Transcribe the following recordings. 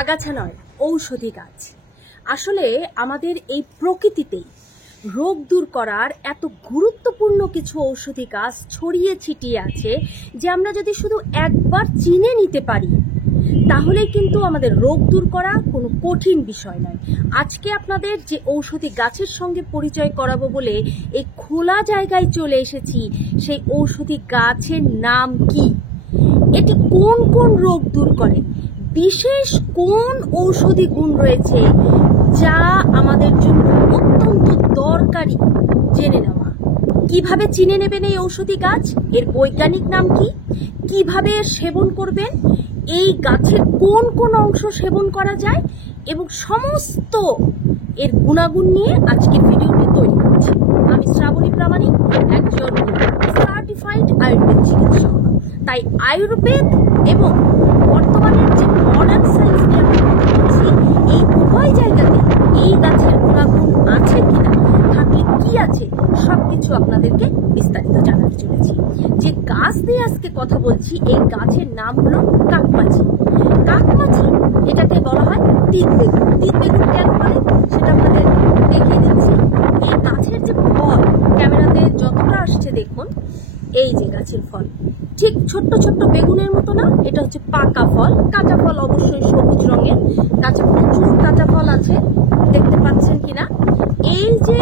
আগাছা নয়, ঔষধি গাছ। আসলে আমাদের এই প্রকৃতিতেই রোগ দূর করার এত গুরুত্বপূর্ণ কিছু ঔষধি গাছ ছড়িয়ে ছিটিয়ে আছে যে আমরা যদি শুধু একবার চিনে নিতে পারি তাহলে কিন্তু আমাদের রোগ দূর করা কোনো কঠিন বিষয় নয়। আজকে আপনাদের যে ঔষধি গাছের সঙ্গে পরিচয় করাবো বলে এই খোলা জায়গায় চলে এসেছি, সেই ঔষধি গাছের নাম কি, এটি কোন কোন রোগ দূর করে, বিশেষ কোন ঔষধি গুণ রয়েছে যা আমাদের জন্য অত্যন্ত দরকারি জেনে নেওয়া। কিভাবে চিনে নেবেন এই ঔষধি গাছ, এর বৈজ্ঞানিক নাম কি, কিভাবে এর সেবন করবেন, এই গাছের কোন কোন অংশ সেবন করা যায় এবং সমস্ত এর গুণাগুণ নিয়ে আজকের ভিডিওটি তৈরি করছি। আমি শ্রাবণী প্রামাণিক, একজন সার্টিফাইড আয়ুর্বেদ চিকিৎসক। তাই আয়ুর্বেদ এবং বর্তমানের যে মডার্ন সায়েন্স নিয়ে আমি বলছি, এই উভয় জায়গাতে এই গাছের গুণাগুণ আছে কিনা, থাকলে কি আছে, সবকিছু আপনাদেরকে বিস্তারিত জানাতে চলেছি। যে গাছ নিয়ে আজকে কথা বলছি, এই গাছের নাম হলো কাকমাছি। কাকমাছি এটাকে বলা হয় তিত বেগুন। তিত বেগুন কেন বলে সেটা আপনাদের দেখিয়ে দিচ্ছি। এই গাছের যে ফল, ক্যামেরাতে যতটা আসছে দেখুন, এই যে গাছের ফল ঠিক ছোট্ট ছোট্ট বেগুনের মতো না, এটা হচ্ছে পাকা ফল। কাঁচা ফল অবশ্যই সবুজ রঙের, প্রচুর কাঁচা ফল আছে, দেখতে পাচ্ছেন কিনা। এই যে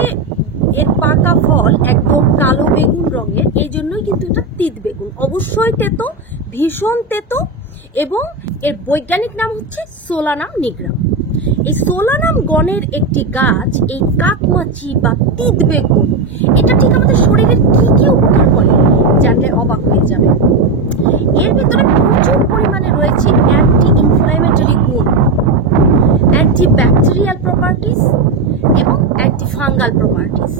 এর পাকা ফল একদম কালো বেগুন রঙের, এই জন্যই কিন্তু এটা তিত বেগুন। অবশ্যই তেতো, ভীষণ তেতো, এবং এর বৈজ্ঞানিক নাম হচ্ছে সোলানাম নিগ্রাম। এই সোলানাম গণের একটি গাছ এই কাকমাছি বা তিত বেগুন, এটা ঠিক আমাদের শরীরের কি কি উপকার করে জানলে অবাক হয়ে যাবে। এর ভিতরে প্রচুর পরিমাণে রয়েছে অ্যান্টি ইনফ্ল্যামেটরি গুণ, অ্যান্টি ব্যাকটেরিয়াল প্রপার্টিস এবং অ্যান্টি ফাঙ্গাল প্রপার্টিস।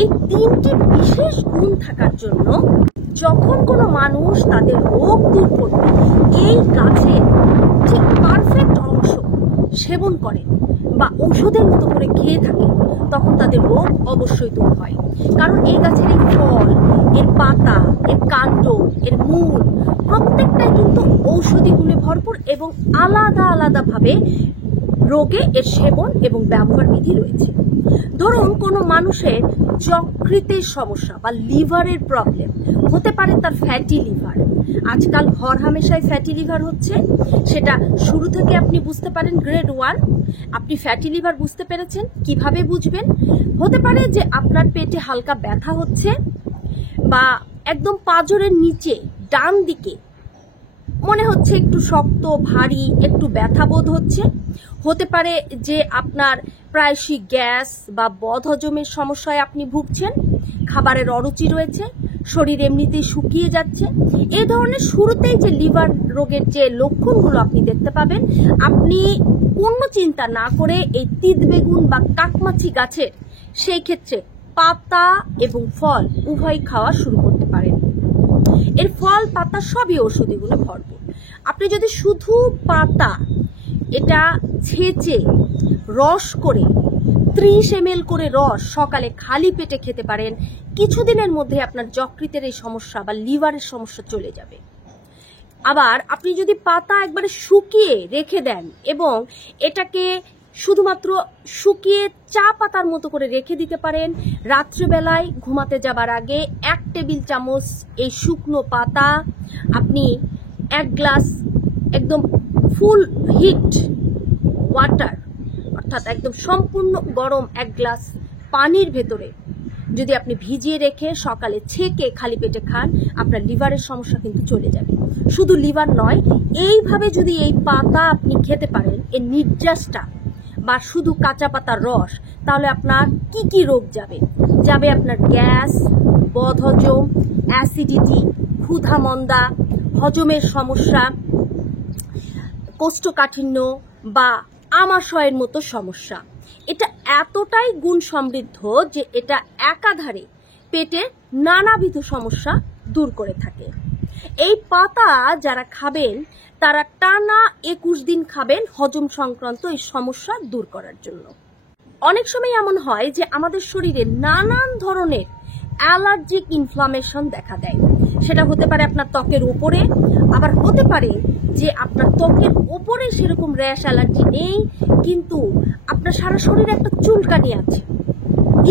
এই তিনটি বিশেষ গুণ থাকার জন্য যখন কোনো মানুষ তাদের রোগ দূর করবে এই গাছের ঠিক পারফেক্ট অংশ সেবন করে বা ঔষধের মতো করে খেয়ে থাকে, তখন তাদের রোগ অবশ্যই দূর হয়। কারণ এই গাছের এই ফল, এর পাতা, এর কাণ্ড, এর মূল প্রত্যেকটাই কিন্তু ঔষধি গুণে ভরপুর এবং আলাদা আলাদাভাবে রোগে এর সেবন এবং ব্যবহার বিধি রয়েছে। ধরুন কোনো মানুষের যকৃতের সমস্যা বা লিভারের প্রবলেম হতে পারে, তার ফ্যাটি লিভার। আজকাল হরহামেশাই ফ্যাটি লিভার হচ্ছে, সেটা শুরু থেকে আপনি বুঝতে পারেন গ্রেড 1। আপনি ফ্যাটি লিভার বুঝতে পেরেছেন, কিভাবে বুঝবেন? হতে পারে যে আপনার পেটে হালকা ব্যথা হচ্ছে বা একদম পাঁজরের নিচে ডান দিকে মনে হচ্ছে একটু শক্ত ভারী, একটু ব্যথা বোধ হচ্ছে। হতে পারে যে আপনার প্রায়শই গ্যাস বা বদহজমের সমস্যায় আপনি ভুগছেন, খাবারের অরুচি রয়েছে, শরীর এমনিতেই শুকিয়ে যাচ্ছে। এই ধরনের শুরুতেই যে লিভার রোগের যে লক্ষণগুলো আপনি দেখতে পাবেন, আপনি কোনো চিন্তা না করে এই তিত বেগুন বা কাকমাছি গাছের সেই ক্ষেত্রে পাতা এবং ফল উভয় খাওয়া শুরু করতে পারেন। এর ফল পাতা সবই ঔষধি গুণে ভরপুর। আপনি যদি শুধু পাতা এটা ছেঁচে রস করে 30 ml করে রস সকালে খালি পেটে খেতে পারেন, কিছুদিনের মধ্যে আপনার যকৃতের এই সমস্যা বা লিভারের সমস্যা চলে যাবে। আবার আপনি যদি পাতা একবারে শুকিয়ে রেখে দেন এবং এটাকে শুধুমাত্র শুকিয়ে চা পাতার মতো করে রেখে দিতে পারেন, রাত্রিবেলায় ঘুমাতে যাবার আগে 1 টেবিল চামচ এই শুকনো পাতা আপনি 1 গ্লাস একদম ফুল হিট ওয়াটার, অর্থাৎ একদম সম্পূর্ণ গরম 1 গ্লাস পানির ভেতরে যদি আপনি ভিজিয়ে রেখে সকালে ছেঁকে খালি পেটে খান, আপনার লিভারের সমস্যা কিন্তু চলে যাবে। শুধু লিভার নয়, এইভাবে যদি এই পাতা আপনি খেতে পারেন, এর নির্যাসটা বা শুধু কাঁচা পাতার রস, তাহলে আপনার কি কি রোগ যাবে? যাবে আপনার গ্যাস, বদহজম, অ্যাসিডিটি, ক্ষুধামন্দা, হজমের সমস্যা, কোষ্ঠকাঠিন্য বা আমাশয়ের মতো সমস্যা। এটা এতটাই গুণ সমৃদ্ধ যে এটা একাধারে পেটের নানাবিধ সমস্যা দূর করে থাকে। এই পাতা যারা খাবেন তারা টানা 21 দিন খাবেন হজম সংক্রান্ত এই সমস্যা দূর করার জন্য। অনেক সময় এমন হয় যে আমাদের শরীরে নানান ধরনের অ্যালার্জিক ইনফ্লামেশন দেখা দেয়। সেটা হতে পারে আপনার ত্বকের উপরে, আবার হতে পারে যে আপনার ত্বকের ওপরে সেরকম র্যাশ অ্যালার্জি নেই, কিন্তু আপনার সারা শরীরে একটা চুলকানি আছে,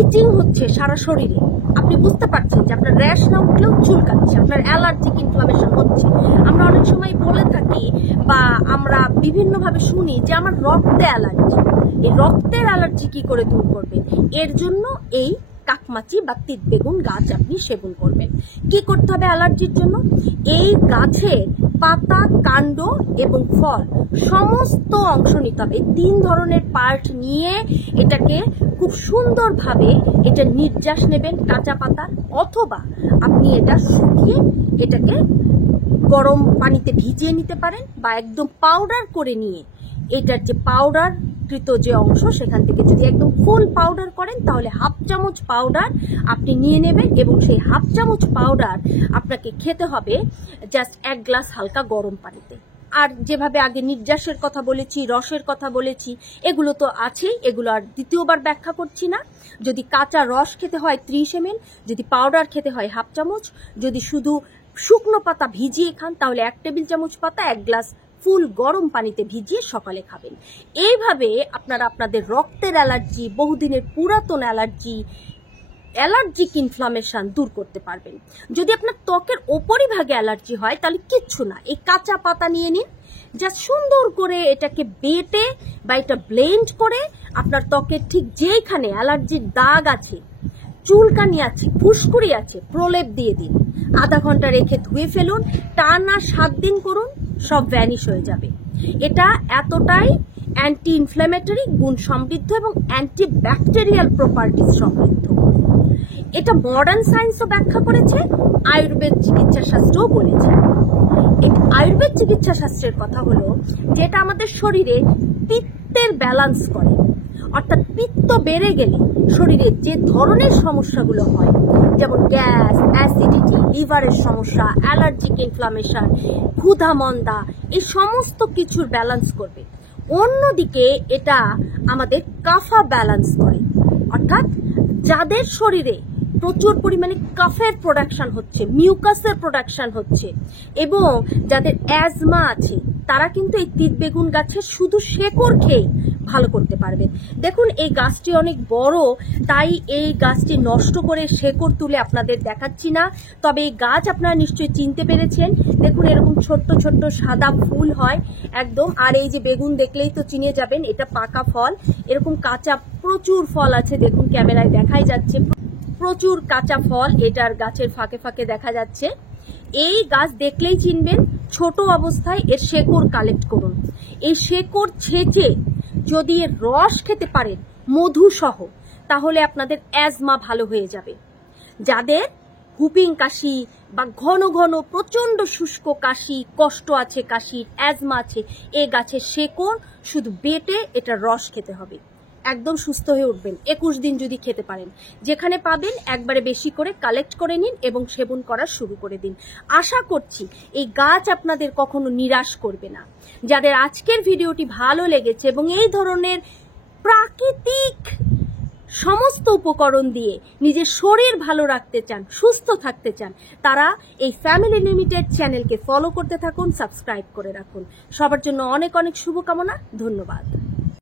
ইচিং হচ্ছে সারা শরীরে, আপনি বুঝতে পারছেন যে আপনার র্যাশ না উঠলেও চুলকাচ্ছে, আপনার অ্যালার্জিক ইনফ্লামেশন হচ্ছে। আমরা অনেক সময় বলে থাকি বা আমরা বিভিন্নভাবে শুনি যে আমার রক্তে অ্যালার্জি। এই রক্তের অ্যালার্জি কি করে দূর করবেন? এর জন্য এই কাকমাচি বা তিত বেগুন গাছ আপনি সেবন করবেন। কি করতে হবে অ্যালার্জির জন্য? এই গাছের পাতা, কাণ্ড এবং ফল সমস্ত অংশ নিতে হবে। 3 ধরনের পার্ট নিয়ে এটাকে খুব সুন্দরভাবে এটা নির্যাস নেবেন কাঁচা পাতা, অথবা আপনি এটা শুকিয়ে এটাকে গরম পানিতে ভিজিয়ে নিতে পারেন, বা একদম পাউডার করে নিয়ে এটার যে পাউডার কৃত যে অংশ সেখান থেকে যদি একদম ফুল পাউডার করেন তাহলে 1/2 চামচ পাউডার আপনি নিয়ে নেবেন, এবং সেই 1/2 চামচ পাউডার আপনাকে খেতে হবে জাস্ট 1 গ্লাস হালকা গরম পানিতে। আর যেভাবে আগে নির্যাসের কথা বলেছি, রসের কথা বলেছি, এগুলো তো আছেই, এগুলো আর দ্বিতীয়বার ব্যাখ্যা করছি না। যদি কাঁচা রস খেতে হয় 30 ml, যদি পাউডার খেতে হয় 1/2 চামচ, যদি শুধু শুকনো পাতা ভিজিয়ে খান তাহলে 1 টেবিল চামচ পাতা 1 গ্লাস ফুল গরম পানিতে ভিজিয়ে সকালে খাবেন। এইভাবে আপনারা আপনাদের রক্তের অ্যালার্জি, বহুদিনের পুরাতন অ্যালার্জিক ইনফ্লামেশন দূর করতে পারবেন। যদি আপনার ত্বকের ওপরিভাগে অ্যালার্জি হয় তাহলে কিচ্ছু না, এই কাঁচা পাতা নিয়ে নিন, যা সুন্দর করে এটাকে বেটে বা এটা ব্লেন্ড করে আপনার ত্বকের ঠিক যেখানে অ্যালার্জির দাগ আছে, চুলকানি আছে, ফুসকুড়ি আছে, প্রলেপ দিয়ে দিন। আধা ঘন্টা রেখে ধুয়ে ফেলুন, টানা 7 দিন করুন, সব ভ্যানিশ হয়ে যাবে। এটা এতটাই অ্যান্টি ইনফ্ল্যামেটরি গুণ সমৃদ্ধ এবং অ্যান্টি ব্যাকটেরিয়াল প্রপার্টিজ সমৃদ্ধ। এটা মডার্ন সায়েন্সও ব্যাখ্যা করেছে, আয়ুর্বেদ চিকিৎসা শাস্ত্রও বলেছে। আয়ুর্বেদ চিকিৎসা শাস্ত্রের কথা হলো যেটা আমাদের শরীরে পিত্তের ব্যালান্স করে, অর্থাৎ পিত্ত বেড়ে গেলে শরীরে যে ধরনের সমস্যাগুলো হয়, যেমন গ্যাস, অ্যাসিডিটি, লিভারের সমস্যা, অ্যালার্জিক ইনফ্লামেশন, ক্ষুধা মন্দা, এই সমস্ত কিছুর ব্যালান্স করবে। অন্যদিকে এটা আমাদের কাফা ব্যালান্স করে, অর্থাৎ যাদের শরীরে প্রচুর পরিমাণে কাফের প্রোডাকশন হচ্ছে, মিউকাসের প্রোডাকশন হচ্ছে, এবং যাদের অ্যাজমা আছে তারা কিন্তু এই তিত বেগুন গাছের শুধু শেকড় খেয়ে ভালো করতে পারবেন। দেখুন এই গাছটি অনেক বড়, তাই এই গাছটি নষ্ট করে শেকড় তুলে আপনাদের দেখাচ্ছি না, তবে এই গাছ আপনারা নিশ্চয়ই চিনতে পেরেছেন। দেখুন এরকম ছোট্ট ছোট্ট সাদা ফুল হয় একদম, আর এই যে বেগুন দেখলেই তো চিনে যাবেন এটা পাকা ফল। এরকম কাঁচা প্রচুর ফল আছে, দেখুন ক্যামেরায় দেখাই যাচ্ছে, প্রচুর কাঁচা ফল এটার গাছের ফাঁকে ফাঁকে দেখা যাচ্ছে। এই গাছ দেখলেই চিনবেন। ছোট অবস্থায় এর শেকড় কালেক্ট করুন, এই শেকড় ছেঁচে যদি এর রস খেতে পারেন মধু সহ, তাহলে আপনাদের অ্যাজমা ভালো হয়ে যাবে। যাদের হুপিং কাশি বা ঘন ঘন প্রচন্ড শুষ্ক কাশি, কষ্ট আছে কাশির, অ্যাজমা আছে, এই গাছের শেকড় শুধু বেটে এটা রস খেতে হবে, একদম সুস্থ হয়ে উঠবেন। 21 দিন যদি খেতে পারেন, যেখানে পাবেন একবারে বেশি করে কালেক্ট করে নিন এবং সেবন করা শুরু করে দিন। আশা করছি এই গাছ আপনাদের কখনো নিরাশ করবে না। যাদের আজকের ভিডিওটি ভালো লেগেছে এবং এই ধরনের প্রাকৃতিক সমস্ত উপকরণ দিয়ে নিজের শরীর ভালো রাখতে চান, সুস্থ থাকতে চান, তারা এই ফ্যামিলি লিমিটেড চ্যানেলকে ফলো করতে থাকুন, সাবস্ক্রাইব করে রাখুন। সবার জন্য অনেক অনেক শুভকামনা, ধন্যবাদ।